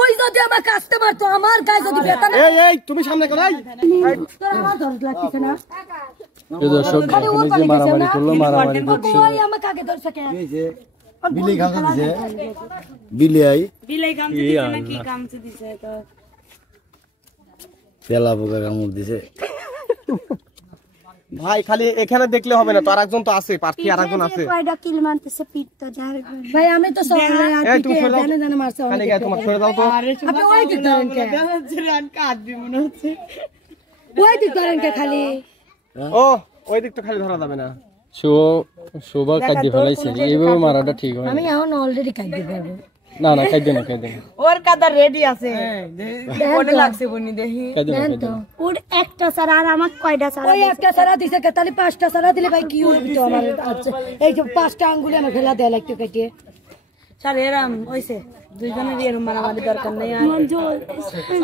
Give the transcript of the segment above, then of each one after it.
তুই যদি আমার কাস্টমার তো আমার গায়ে যদি বেতন এই তুমি সামনে কর তোর আমার ধরে লাগতেছে না এই দর্শক যে মারামারি করলো মারামারি করছে ওই আমাকে আগে ধরছে কেন এই যে বিলাই গামছা দিছে বিলাই গামছা দিছে না কি গামছা দিছে তো তেলা পোকা কামড় দিছে ভাই খালি এখানে দেখলে হবে না তো আরেকজন তো আছে পার্টি আরেকজন আছে কয়টা কিল মারতেছে পিট তো যার ভাই আমি তো সরে আর কি জানে জানে মারছে খালি গায়ে তোমার সরে দাও তো আপনি ওই দিক ধরেন কে রান কাটবি মনে হচ্ছে ওই দিক ধরেন কে খালি ও ওই দিক তো খালি ধরা যাবে না শোভা কাটি ফেলাইছে এইভাবে মারাটা ঠিক হয় আমি এখন অলরেডি কাটি পারবো না না খাই দেন ওর কাদা রেডি আছে ওটা লাগছে বনি দেখি ওর একটা সারা আর আমার কয়টা সারা ওই একটা সারা দিছে কে তাহলে পাঁচটা সারা দিলে ভাই কি হবে তো আমার আচ্ছা এই যে পাঁচটা আঙ্গুলে আমার ফেলা দেয়া লাগতো কেটে স্যার এরম হইছে দুইজনের এরম মারামারি দরকার নাই আর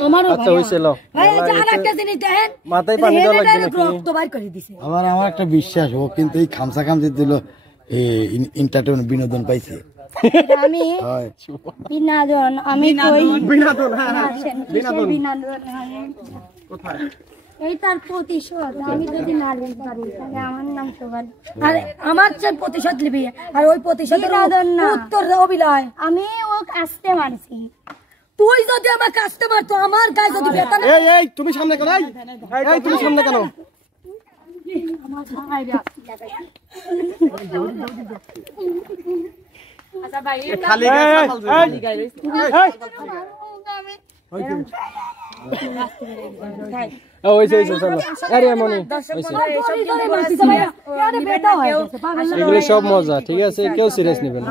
আমারও আচ্ছা হইছে লও ভাই এই যে আরেকটা জিনিস দেখেন মাথায় পানি দাও লাগবে নাকি রক্ত বাইর করে দিছে আমার একটা বিশ্বাস ও কিন্তু এই খামসা খামসি দিল এই এন্টারটেইনমেন্ট বিনোদন পাইছে আমি বিনোদন আমি কই বিনোদন বিনোদন কোথায় এই তার প্রতিশোধ আমি যদি না নিতে পারি তাহলে আমার নাম শোভা আর আমার যে প্রতিশোধ নিবি আর ওই প্রতিশোধের উত্তর অবিলয় আমি ও আসতে মারছি তুই যদি আমার কাস্টমার তো আমার গায়ে যদি বেতন এই তুমি সামনে কর এই তুমি সামনে কেন আচ্ছা ভাই খালি গায়ে হইছে চলো আরে মনি এগুলো সব মজা ঠিক আছে কেউ সিরিয়াস নেবে না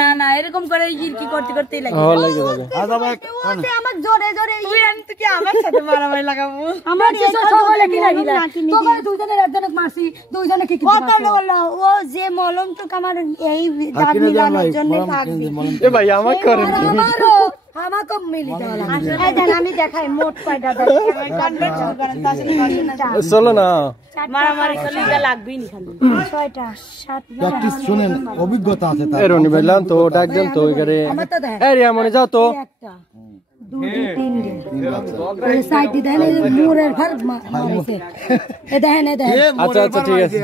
না না এরকম করে কি করতে করতেই লাগে ভালো লাগে যাবে আমার জোরে জোরে তুই আনতে কি আমার সাথে মারামারি লাগাবো আমার কিছু সকলে কি লাগিলা তোমরা দুইজনের একজনকে মারছি দুইজনে কি কত বললো ও যে মলম তো আমার এই দাঁত মিলানোর জন্য থাকবে এ ভাই আমার করে আমাকে মিলি দেওয়া এই দেন আমি দেখাই মোট কয়টা দেখি কনভার্ট শুরু করেন তাহলে চলো না মারামারি করলে যা লাগবেই নি খালি 6টা 7টা প্র্যাকটিস শুনেন অভিজ্ঞতা আছে তার এরনি ভাইলাম তো ডাক দেন তো ওইখানে এই রে মনে যাও তো একটা দুই তিনটে এই সাইডে দেন মোরের ঘর মারিছে এ দেখেন আচ্ছা ঠিক আছে